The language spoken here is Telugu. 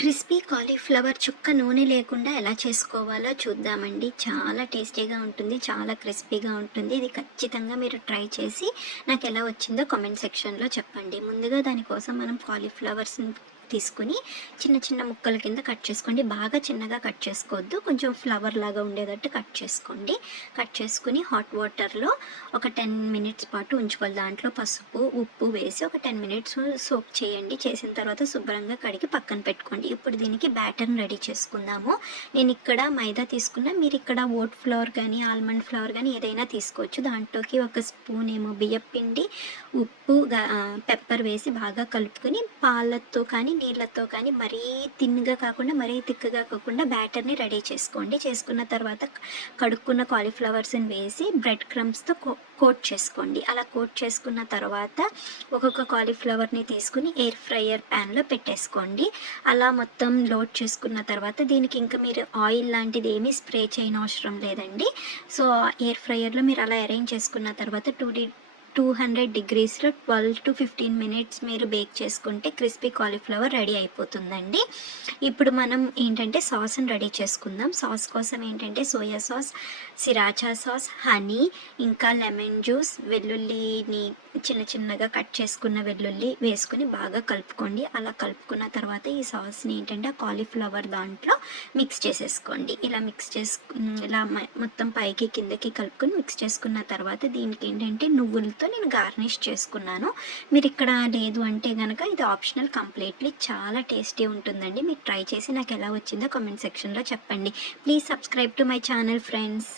క్రిస్పీ కాలీఫ్లవర్ చుక్క నూనె లేకుండా ఎలా చేసుకోవాలో చూద్దామండి. చాలా టేస్టీగా ఉంటుంది చాలా క్రిస్పీగా ఉంటుంది. ఇది ఖచ్చితంగా మీరు ట్రై చేసి నాకు ఎలా వచ్చిందో కామెంట్ సెక్షన్లో చెప్పండి. ముందుగా దానికోసం మనం కాలీఫ్లవర్స్ని తీసుకుని చిన్న చిన్న ముక్కల కింద కట్ చేసుకోండి. బాగా చిన్నగా కట్ చేసుకోవద్దు. కొంచెం ఫ్లవర్ లాగా ఉండేటట్టు కట్ చేసుకోండి. కట్ చేసుకుని హాట్ వాటర్లో ఒక టెన్ మినిట్స్ పాటు ఉంచుకోవాలి. దాంట్లో పసుపు ఉప్పు వేసి ఒక టెన్ మినిట్స్ సోప్ చేయండి. చేసిన తర్వాత శుభ్రంగా కడిగి పక్కన పెట్టుకోండి. ఇప్పుడు దీనికి బ్యాటర్ని రెడీ చేసుకుందాము. నేను ఇక్కడ మైదా తీసుకున్నా మీరు ఇక్కడ ఓట్ ఫ్లవర్ కానీ ఆల్మండ్ ఫ్లవర్ కానీ ఏదైనా తీసుకోవచ్చు. దాంట్లోకి ఒక స్పూన్ ఏమో బియ్యం పిండి ఉప్పు పెప్పర్ వేసి బాగా కలుపుకొని పాలతో కానీ నీళ్ళతో కానీ మరీ తిన్నుగా కాకుండా మరీ తిక్కగా కాకుండా బ్యాటర్ని రెడీ చేసుకోండి. చేసుకున్న తర్వాత కడుక్కున్న కాలీఫ్లవర్స్ని వేసి బ్రెడ్ క్రమ్స్తో కోట్ చేసుకోండి. అలా కోట్ చేసుకున్న తర్వాత ఒక్కొక్క కాలీఫ్లవర్ని తీసుకుని ఎయిర్ ఫ్రైయర్ ప్యాన్లో పెట్టేసుకోండి. అలా మొత్తం లోడ్ చేసుకున్న తర్వాత దీనికి ఇంకా మీరు ఆయిల్ లాంటిది ఏమీ స్ప్రే చేయనవసరం లేదండి. సో ఎయిర్ ఫ్రైయర్లో మీరు అలా అరేంజ్ చేసుకున్న తర్వాత టూ డి టూ హండ్రెడ్ డిగ్రీస్లో ట్వెల్వ్ టు ఫిఫ్టీన్ మినిట్స్ మీరు బేక్ చేసుకుంటే క్రిస్పీ కాలీఫ్లవర్ రెడీ అయిపోతుందండి. ఇప్పుడు మనం ఏంటంటే సాస్ని రెడీ చేసుకుందాం. సాస్ కోసం ఏంటంటే soya sauce sriracha sauce honey ఇంకా లెమన్ జ్యూస్ వెల్లుల్లిని చిన్న చిన్నగా కట్ చేసుకున్న వెల్లుల్లి వేసుకుని బాగా కలుపుకోండి. అలా కలుపుకున్న తర్వాత ఈ సాస్ని ఏంటంటే కాలీఫ్లవర్ దాంట్లో మిక్స్ చేసేసుకోండి. ఇలా మిక్స్ చేసు ఇలా మొత్తం పైకి కిందకి కలుపుకొని మిక్స్ చేసుకున్న తర్వాత దీనికి ఏంటంటే నువ్వులు నువ్వులతో నేను గార్నిష్ చేసుకున్నాను. మీరు ఇక్కడ లేదు అంటే కనుక ఇది ఆప్షనల్ కంప్లీట్లీ చాలా టేస్టీ ఉంటుందండి. మీరు ట్రై చేసి నాకు ఎలా వచ్చిందో కామెంట్ సెక్షన్లో చెప్పండి. Please subscribe to my channel friends.